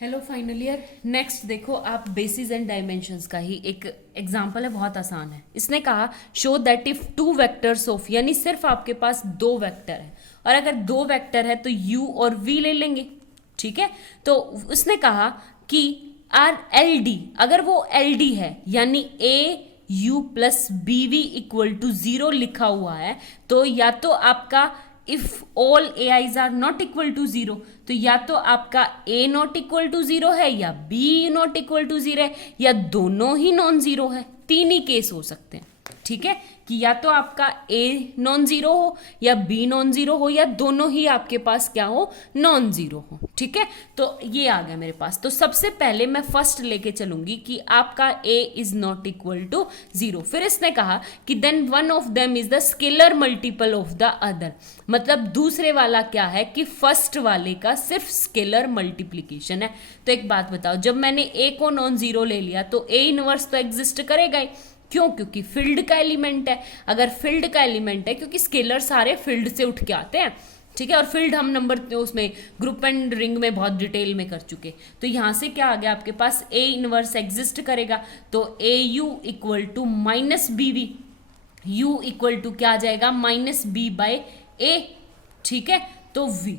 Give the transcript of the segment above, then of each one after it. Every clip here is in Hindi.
Hello final year. नेक्स्ट देखो, आप बेसिस एंड डायमेंशंस का ही एक एग्जांपल है, बहुत आसान है। इसने कहा show that if two vectors of, यानी सिर्फ आपके पास दो वेक्टर है, और अगर दो वेक्टर है तो u और v ले लेंगे। ठीक है, तो उसने कहा कि आर एल डी, अगर वो एल डी है यानी a u plus B V equal to 0 लिखा हुआ है, तो या तो आपका if all A I's are not equal to 0, तो या तो आपका a नॉट इक्वल टू 0 है या b नॉट इक्वल टू 0 है या दोनों ही नॉन जीरो है। तीन ही केस हो सकते हैं। ठीक है, कि या तो आपका a नॉन जीरो हो या b नॉन जीरो हो या दोनों ही आपके पास क्या हो, नॉन जीरो हो। ठीक है, तो ये आ गया मेरे पास। तो सबसे पहले मैं फर्स्ट लेके चलूंगी कि आपका a is not equal to 0। फिर इसने कहा कि then one of them is the scalar multiple of the other, मतलब दूसरे वाला क्या है कि फर्स्ट वाले का सिर्फ स्केलर मल्टीप्लीकेशन है। तो एक बात बताओ, जब मैंने a को नॉन जीरो ले लिया तो a इनवर्स तो एग्जिस्ट करेगा ही। क्यों? क्योंकि फील्ड का एलिमेंट है। अगर फील्ड का एलिमेंट है, क्योंकि स्केलर सारे फील्ड से उठ के आते हैं। ठीक है, और फील्ड हम नंबर उसमें ग्रुप एंड रिंग में बहुत डिटेल में कर चुके। तो यहां से क्या आ गया आपके पास, a इनवर्स एग्जिस्ट करेगा, तो a u equal to minus B V, u equal to क्या आ जाएगा, माइनस बी बाय a। ठीक है, तो v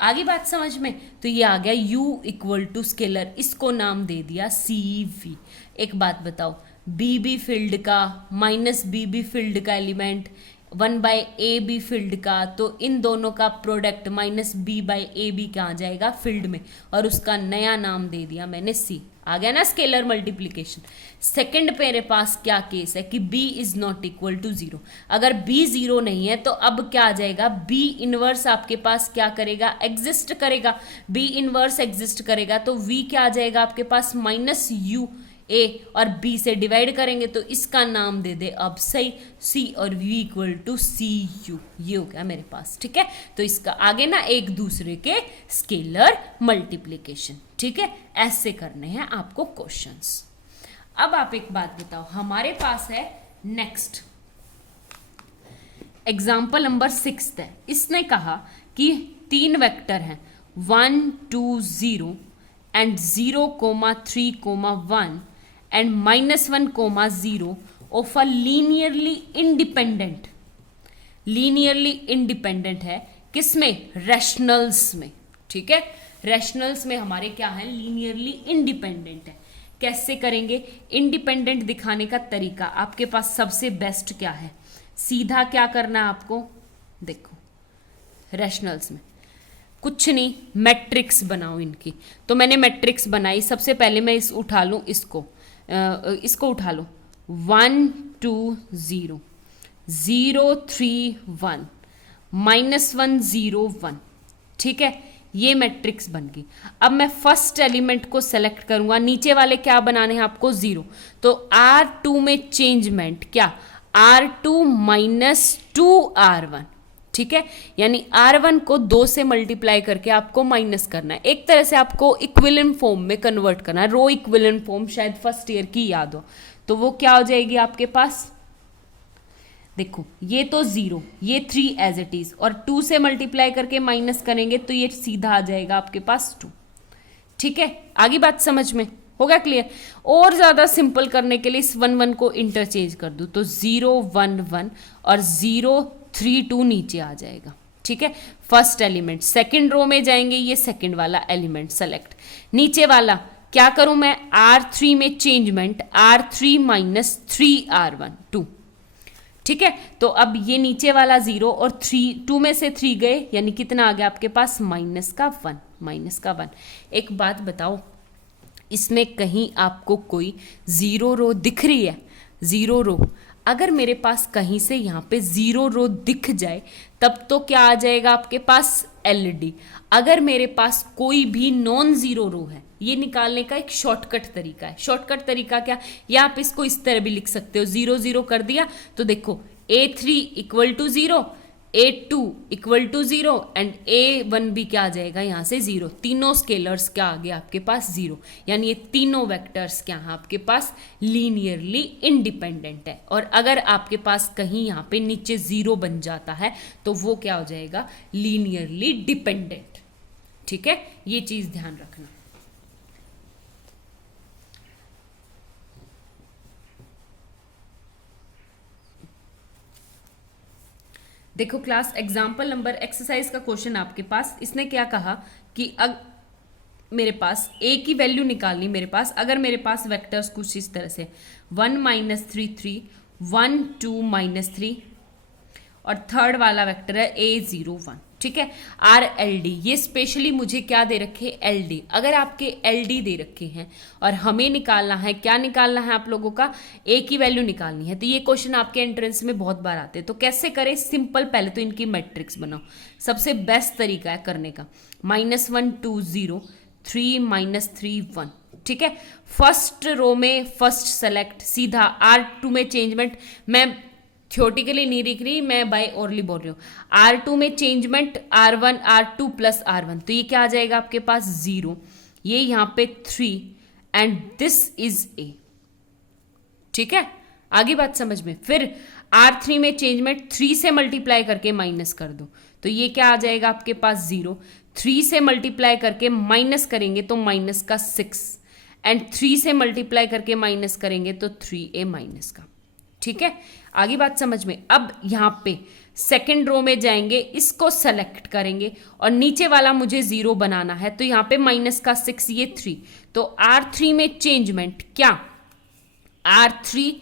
आगे बात समझ में। तो ये आ गया u इक्वल टू स्केलर, इसको नाम दे दिया सी वी। एक बात बताओ, बी बी फील्ड का माइनस बी बी फील्ड का एलिमेंट 1/ab फील्ड का, तो इन दोनों का product minus B by A B क्या आ जाएगा, फील्ड में, और उसका नया नाम दे दिया मैंने सी। आ गया ना स्केलर मल्टीप्लीकेशन। सेकंड मेरे पास क्या केस है कि b is not equal to 0। अगर b 0 नहीं है तो अब क्या आ जाएगा, b इनवर्स आपके पास क्या करेगा, एग्जिस्ट करेगा। b इनवर्स एग्जिस्ट करेगा तो v क्या आ जाएगा आपके पास, माइनस u a, और b से डिवाइड करेंगे तो इसका नाम दे दे अब सही c, और v equal to C U. ये हो गया मेरे पास। ठीक है, तो इसका आगे ना एक दूसरे के स्केलर मल्टीप्लीकेशन। ठीक है, ऐसे करने हैं आपको क्वेश्चंस। अब आप एक बात बताओ, हमारे पास है नेक्स्ट एग्जाम्पल नंबर 6 है। इसने कहा कि तीन वेक्टर हैं 1 2 0 and 0,3,1 and -1,0 of a linearly independent है किसमें, रैशनल्स में। ठीक है, रैशनल्स में हमारे क्या है, लीनियरली इंडिपेंडेंट है। कैसे करेंगे, इंडिपेंडेंट दिखाने का तरीका आपके पास सबसे बेस्ट क्या है, सीधा क्या करना है आपको, देखो रैशनल्स में कुछ नहीं, मैट्रिक्स बनाओ इनकी। तो मैंने मैट्रिक्स बनाई। सबसे पहले मैं इस उठा लूँ, इसको उठा लो, 1 2 0 0 3 1 -1 0 1। ठीक है, ये मैट्रिक्स बन गई। अब मैं फर्स्ट एलिमेंट को सेलेक्ट करूंगा, नीचे वाले क्या बनाने हैं आपको, 0। तो R2 में चेंजमेंट क्या, R2 -2 R1। ठीक है, यानी R1 को 2 से मल्टीप्लाई करके आपको माइनस करना है। एक तरह से आपको इक्विवेलेंट फॉर्म में कन्वर्ट करना है, रो इक्विवेलेंट फॉर्म, शायद फर्स्ट ईयर की याद हो। तो वो क्या हो जाएगी आपके पास, देखो ये तो 0, ये 3 एज इट इज, और 2 से मल्टीप्लाई करके माइनस करेंगे तो ये सीधा आ जाएगा आपके पास 2। ठीक है, आगे बात समझ में होगा क्लियर। और ज्यादा सिंपल करने के लिए इस 1 1 को इंटरचेंज कर दूं तो 0 1 1 और 0 3 2 नीचे आ जाएगा। ठीक है, फर्स्ट एलिमेंट, सेकंड रो में जाएंगे, ये सेकंड वाला एलिमेंट सेलेक्ट। नीचे वाला क्या करूं मैं, R3 में चेंजमेंट R3 -3 R1 2। ठीक है, तो अब ये नीचे वाला 0 और 2 में से 3 गए, यानी कितना आ गया आपके पास, -1। एक बात बताओ, इसमें कहीं आपको कोई 0 रो दिख रही है, 0 रो, अगर मेरे पास कहीं से यहाँ पे 0 रो दिख जाए तब तो क्या आ जाएगा आपके पास, LD। अगर मेरे पास कोई भी नॉन जीरो रो है, ये निकालने का एक शॉर्टकट तरीका है। शॉर्टकट तरीका क्या, या आप इसको इस तरह भी लिख सकते हो, 0 0 कर दिया तो देखो A3 equal to 0, A2 equal to 0 and A1 भी क्या आ जाएगा यहाँ से 0। तीनों स्केलर्स क्या आ गया आपके पास, 0। यानी ये तीनों वेक्टर्स क्या हैं आपके पास, लीनियरली इंडिपेंडेंट है। और अगर आपके पास कहीं यहाँ पे नीचे 0 बन जाता है तो वो क्या हो जाएगा, लीनियरली डिपेंडेंट। ठीक है, ये चीज़ ध्यान रखना। देखो क्लास, एग्जाम्पल नंबर एक्सरसाइज का क्वेश्चन आपके पास, इसने क्या कहा कि मेरे पास ए की वैल्यू निकालनी, मेरे पास अगर मेरे पास वेक्टर्स कुछ इस तरह से 1 -3 3 1 2 -3 और थर्ड वाला वेक्टर है A0 1, ठीक है। RLD, ये स्पेशली मुझे क्या दे रखे, LD। अगर आपके LD दे रखे हैं और हमें निकालना है, क्या निकालना है आप लोगों का, A की वैल्यू निकालनी है, तो ये क्वेश्चन आपके एंट्रेंस में बहुत बार आते हैं। तो कैसे करें, सिंपल, पहले तो इनकी मैट्रिक्स बनाओ, सबसे बेस्ट तरीका है करने का। -1 2 0 3 -3 1, ठीक है। फर्स्ट रो में फर्स्ट सेलेक्ट, सीधा R2 में चेंजमेंट, मैं थ्योरेटिकली नहीं लिख रही, मैं बाय ओरली बोल रही हूँ। R2 में changement R1 R2 plus R1, तो ये क्या आ जाएगा आपके पास 0, ये यहाँ पे 3 एंड दिस इज A, ठीक है। आगे बात समझ में। फिर R3 में चेंजमेंट 3 से मल्टीप्लाई करके माइनस कर दो, तो ये क्या आ जाएगा आपके पास 0, 3 से मल्टीप्लाई करके माइनस करेंगे तो माइनस का 6 एंड 3 से मल्टीप्लाई करके माइनस करेंगे तो 3A माइनस का, ठीक है। आगे बात समझ में। अब यहाँ पे सेकेंड रो में जाएंगे, इसको सेलेक्ट करेंगे और नीचे वाला मुझे 0 बनाना है, तो यहाँ पे माइनस का 6, ये 3, तो R3 में चेंजमेंट क्या, R3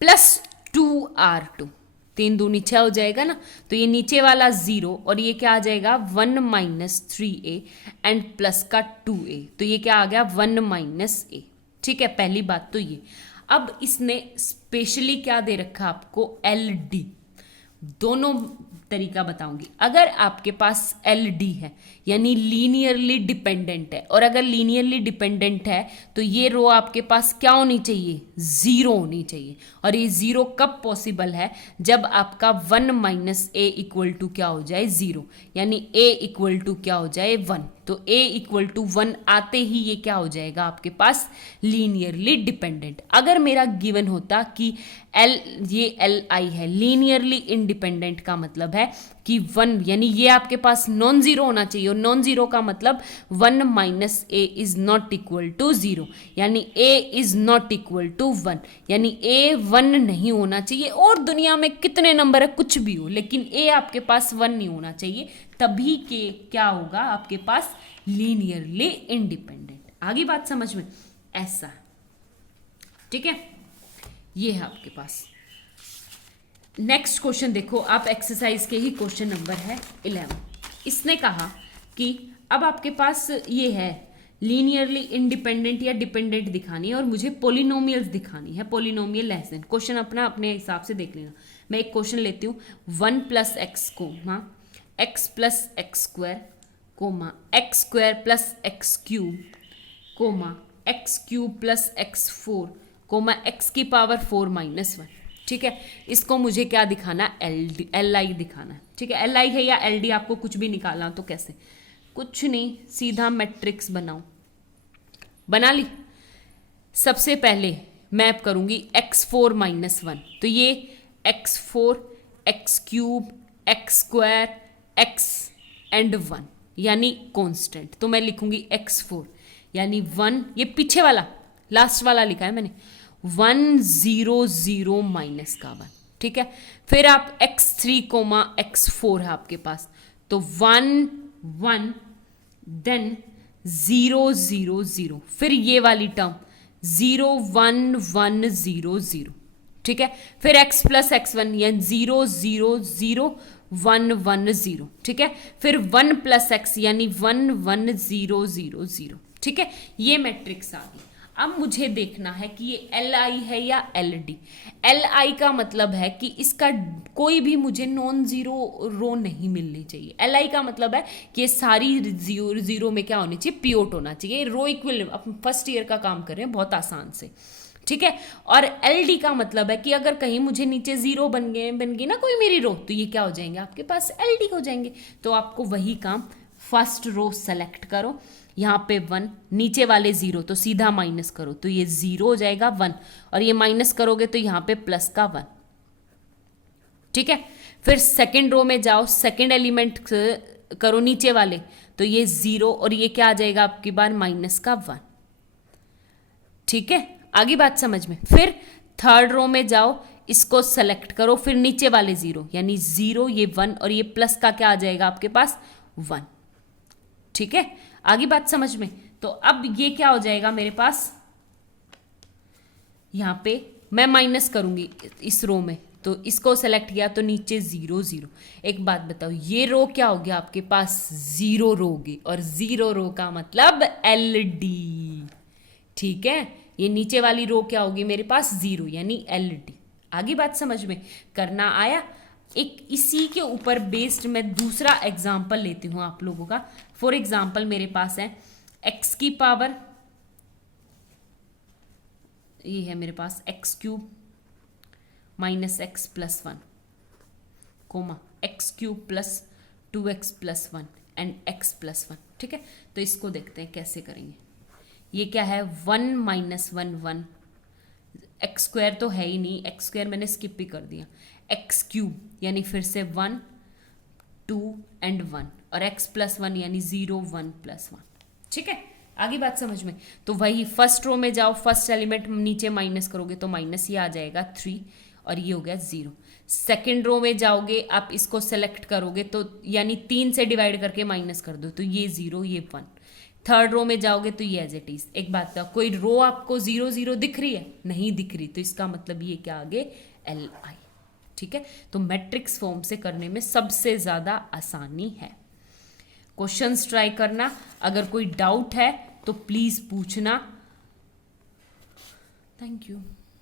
प्लस 2R2, 3 दूनी 6 हो जाएगा ना, तो ये नीचे वाला 0 और ये क्या आ जाएगा 1 -3A एंड प्लस का 2A, तो ये क्या आ गया 1 -A, ठीक है। पहली बात तो ये। अब इसने स्पेशली क्या दे रखा आपको, LD, दोनों तरीका बताऊंगी। अगर आपके पास LD है यानी लीनियरली डिपेंडेंट है, और अगर लीनियरली डिपेंडेंट है तो ये रो आपके पास क्या होनी चाहिए, 0 होनी चाहिए। और ये 0 कब पॉसिबल है, जब आपका 1 -A इक्वल टू क्या हो जाए 0, यानी A इक्वल टू क्या हो जाए 1, तो A इक्वल टू 1 आते ही ये क्या हो जाएगा आपके पास लीनियरली डिपेंडेंट। अगर मेरा गिवन होता कि ये LI है, लीनियरली इंडिपेंडेंट का मतलब है कि 1, यानी ये आपके पास नॉन जीरो होना चाहिए, और नॉन जीरो का मतलब 1 -A is not equal to 0, यानी A is not equal to 1, यानी A 1 नहीं होना चाहिए। और दुनिया में कितने नंबर है कुछ भी हो, लेकिन A आपके पास 1 नहीं होना चाहिए, तभी के क्या होगा आपके पास लीनियरली इंडिपेंडेंट। आगे बात समझ में, ऐसा, ठीक है। ये है आपके पास। नेक्स्ट क्वेश्चन देखो आप, एक्सरसाइज के ही क्वेश्चन नंबर है 11। इसने कहा कि अब आपके पास ये है लीनियरली इंडिपेंडेंट या डिपेंडेंट दिखानी है और मुझे पोलिनोमियल्स दिखानी है, पोलिनोमियल लेस देन। क्वेश्चन अपने हिसाब से देख लेना। मैं एक क्वेश्चन लेती हूँ, 1 + x comma x + x² comma x² + x³ comma x³ + x4 comma x⁴ -1, ठीक है। इसको मुझे क्या दिखाना, LI दिखाना है, ठीक है। LI है या LD, आपको कुछ भी निकालना हो तो कैसे, कुछ नहीं, सीधा मैट्रिक्स बनाओ। बना ली। सबसे पहले मैप करूंगी x4 -1, तो ये x4 x³ x² x and 1 यानी कांस्टेंट, तो मैं लिखूंगी x4 यानी 1, ये पीछे वाला लास्ट वाला लिखा है मैंने, 1 0 0 -1, ठीक है। फिर आप x3 x4 है आपके पास, तो 1 1 देन 0 0 0, फिर ये वाली टर्म 0 1 1 0 0, ठीक है। फिर x + x1 यानी 0 0 0 1 1 0, ठीक है। फिर 1 + x यानी 1 1 0 0 0, ठीक है। ये मैट्रिक्स आ गई। अब मुझे देखना है कि ये LI है या LD। LI का मतलब है कि इसका कोई भी मुझे नॉन जीरो रो नहीं मिलनी चाहिए। LI का मतलब है कि ये सारी जीरो में क्या होनी चाहिए, पिवोट होना चाहिए। रो इक्विलिब्रियम, अब फर्स्ट ईयर का काम कर रहे हैं बहुत आसान से, ठीक है। और LD का मतलब है कि अगर कहीं मुझे नीचे 0 बन गई ना कोई मेरी रो, तो ये क्या हो जाएंगे आपके पास LD हो जाएंगे। तो आपको वही काम, फर्स्ट रो सेलेक्ट करो, यहाँ पे 1, नीचे वाले 0, तो सीधा माइनस करो, तो ये 0 हो जाएगा 1, और ये माइनस करोगे तो यहाँ पे प्लस का 1, ठीक है। फिर सेकेंड रो में जाओ, सेकेंड एलिमेंट करो नीचे वाले, तो ये 0 और ये क्या आ जाएगा आपकी बार माइनस का 1, ठीक है। आगे बात समझ में। फिर थर्ड रो में जाओ, इसको सेलेक्ट करो, फिर नीचे वाले 0 यानी 0, ये 1 और ये प्लस का क्या आ जाएगा आपके पास 1। ठीक है, आगे बात समझ में। तो अब ये क्या हो जाएगा मेरे पास, यहां पे मैं माइनस करूंगी इस रो में, तो इसको सेलेक्ट किया तो नीचे 0 0। एक बात बताओ, ये रो क्या हो गया आपके पास 0 रो होगी, और 0 रो का मतलब LD। ठीक है, ये नीचे वाली रो क्या होगी मेरे पास 0 यानी LD। आगे बात समझ में करना आया। एक इसी के ऊपर बेस्ड मैं दूसरा एग्जाम्पल लेती हूं आप लोगों का। फॉर एग्जाम्पल मेरे पास है x की पावर, ये है मेरे पास x³ minus x plus 1 comma x³ plus 2x plus 1 and x plus 1। ठीक है, तो इसको देखते हैं कैसे करेंगे। ये क्या है 1 माइनस 1 1, एक्स स्क्वायर तो है ही नहीं, एक्स स्क्वायर मैंने स्किप ही कर दिया, x³ यानी फिर से 1 2 एंड 1 और x प्लस 1 यानी 0 1 प्लस 1। ठीक है, आगे बात समझ में। तो वही फर्स्ट रो में जाओ, फर्स्ट एलिमेंट नीचे माइनस करोगे तो माइनस ये आ जाएगा 3 और ये हो गया 0। सेकेंड रो में जाओगे, आप इसको सेलेक्ट करोगे तो यानी 3 से डिवाइड करके माइनस कर दो तो ये 0 ये 1। थर्ड रो में जाओगे तो ये एज इट इज। एक बात था, कोई रो आपको 0 0 दिख रही है? नहीं दिख रही, तो इसका मतलब ये क्या आगे LI। ठीक है, तो मैट्रिक्स फॉर्म से करने में सबसे ज़्यादा आसानी है। क्वेश्चंस ट्राई करना, अगर कोई डाउट है तो प्लीज़ पूछना। Thank you.